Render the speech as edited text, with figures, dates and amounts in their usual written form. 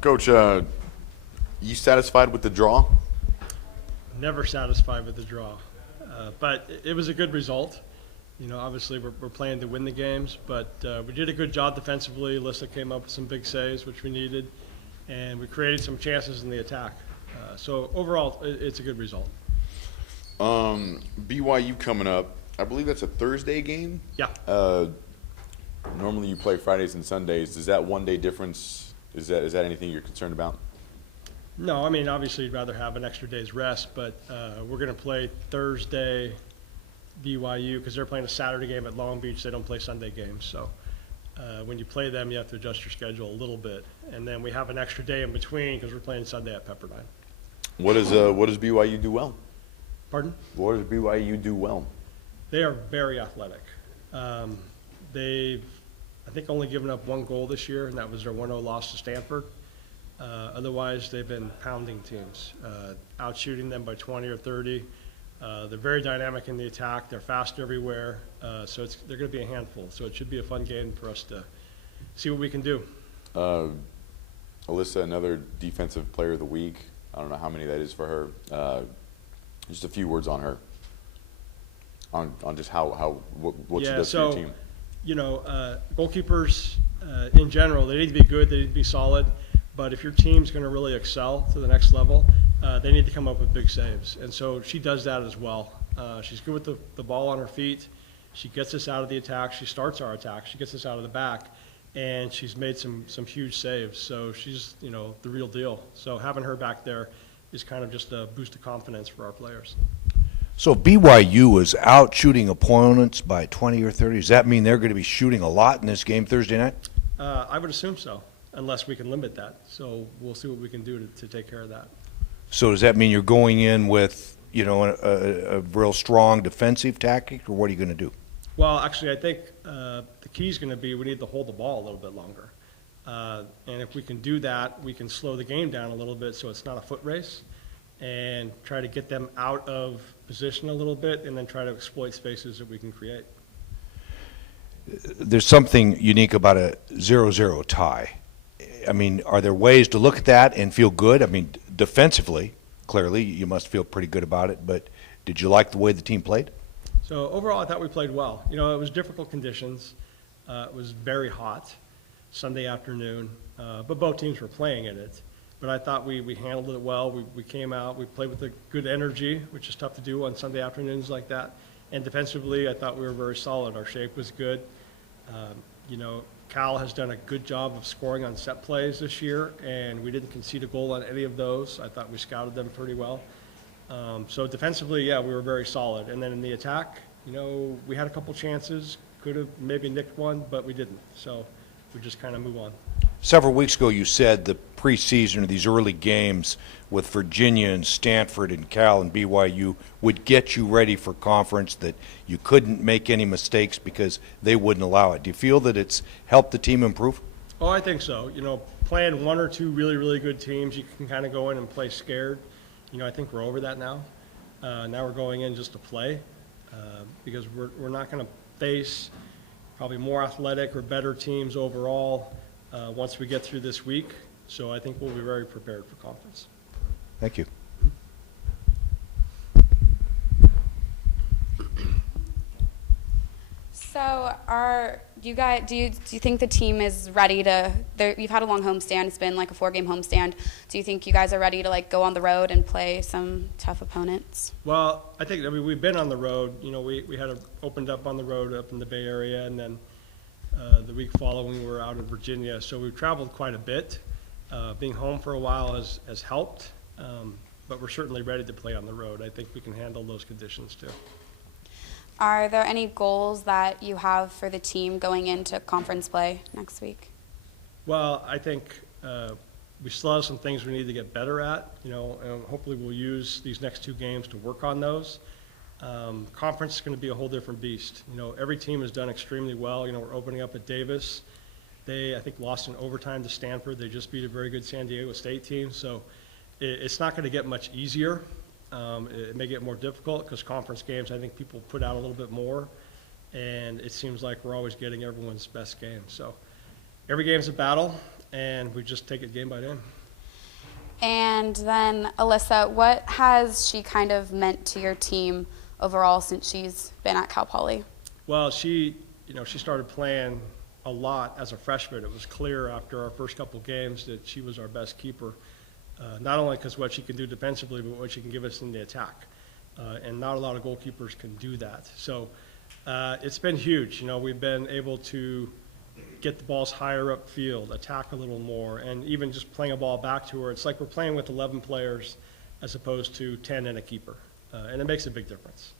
Coach, you satisfied with the draw? Never satisfied with the draw, but it was a good result. Obviously we're playing to win the games, but we did a good job defensively. Lissa came up with some big saves, which we needed, and we created some chances in the attack. So overall, it's a good result. BYU coming up. I believe that's a Thursday game. Yeah. Normally you play Fridays and Sundays. Is that one day difference? Is that anything you're concerned about? No, I mean, obviously you'd rather have an extra day's rest, but we're going to play Thursday BYU because they're playing a Saturday game at Long Beach. They don't play Sunday games. So when you play them, you have to adjust your schedule a little bit. And then we have an extra day in between because we're playing Sunday at Pepperdine. What does BYU do well? Pardon? What does BYU do well? They are very athletic. They've, I think, only given up one goal this year, and that was their 1-0 loss to Stanford. Otherwise, they've been pounding teams, out-shooting them by 20 or 30. They're very dynamic in the attack. They're fast everywhere. So they're going to be a handful. So it should be a fun game for us to see what we can do. Alyssa, another defensive player of the week. I don't know how many that is for her. Just a few words on her. On just what she does for your team. Goalkeepers in general, they need to be good, they need to be solid, but if your team's going to really excel to the next level, they need to come up with big saves. And so she does that as well. She's good with the ball on her feet. She gets us out of the attack. She starts our attack. She gets us out of the back, and she's made some huge saves. So she's, the real deal. So having her back there is kind of just a boost of confidence for our players. So BYU is out shooting opponents by 20 or 30. Does that mean they're going to be shooting a lot in this game Thursday night? I would assume so, unless we can limit that. So we'll see what we can do to take care of that. So does that mean you're going in with, a real strong defensive tactic, or what are you going to do? Well, actually, I think the key is going to be we need to hold the ball a little bit longer. And if we can do that, we can slow the game down a little bit so it's not a foot race, and try to get them out of position a little bit, and then try to exploit spaces that we can create. There's something unique about a 0-0 tie. I mean, are there ways to look at that and feel good? I mean, defensively, clearly, you must feel pretty good about it, but did you like the way the team played? So overall, I thought we played well. It was difficult conditions. It was very hot Sunday afternoon, but both teams were playing in it. But I thought we handled it well. We came out. We played with a good energy, which is tough to do on Sunday afternoons like that. And defensively, I thought we were very solid. Our shape was good. Cal has done a good job of scoring on set plays this year, and we didn't concede a goal on any of those. I thought we scouted them pretty well. So defensively, yeah, we were very solid. And then in the attack, we had a couple chances. Could have maybe nicked one, but we didn't. So we just kind of move on. Several weeks ago, you said the preseason or these early games with Virginia and Stanford and Cal and BYU would get you ready for conference, that you couldn't make any mistakes because they wouldn't allow it. Do you feel that it's helped the team improve? Oh, I think so. Playing one or two really, really good teams, you can kind of go in and play scared. I think we're over that now. Now we're going in just to play because we're not going to face probably more athletic or better teams overall once we get through this week. So I think we'll be very prepared for conference. Thank you. So do you think the team is ready to, you've had a long homestand, it's been like a 4-game homestand. Do you think you guys are ready to go on the road and play some tough opponents? Well, I think we've been on the road. We had opened up on the road up in the Bay Area, and then the week following we were out in Virginia. So we've traveled quite a bit. Being home for a while has helped, but we're certainly ready to play on the road. I think we can handle those conditions too. Are there any goals that you have for the team going into conference play next week? Well, I think we still have some things we need to get better at, and hopefully we'll use these next 2 games to work on those. Conference is going to be a whole different beast. Every team has done extremely well. We're opening up at Davis. They, I think, lost in overtime to Stanford. They just beat a very good San Diego State team. So it's not going to get much easier. It may get more difficult because conference games, I think people put out a little bit more, and it seems like we're always getting everyone's best game. So every game's a battle. and we just take it game by game. And then, Alyssa, what has she kind of meant to your team overall since she's been at Cal Poly? Well, she started playing a lot as a freshman. It was clear after our first couple games that she was our best keeper, not only because what she can do defensively, but what she can give us in the attack. And not a lot of goalkeepers can do that. So it's been huge. We've been able to get the balls higher up field, attack a little more, and even just playing a ball back to her. It's like we're playing with 11 players as opposed to 10 and a keeper. And it makes a big difference.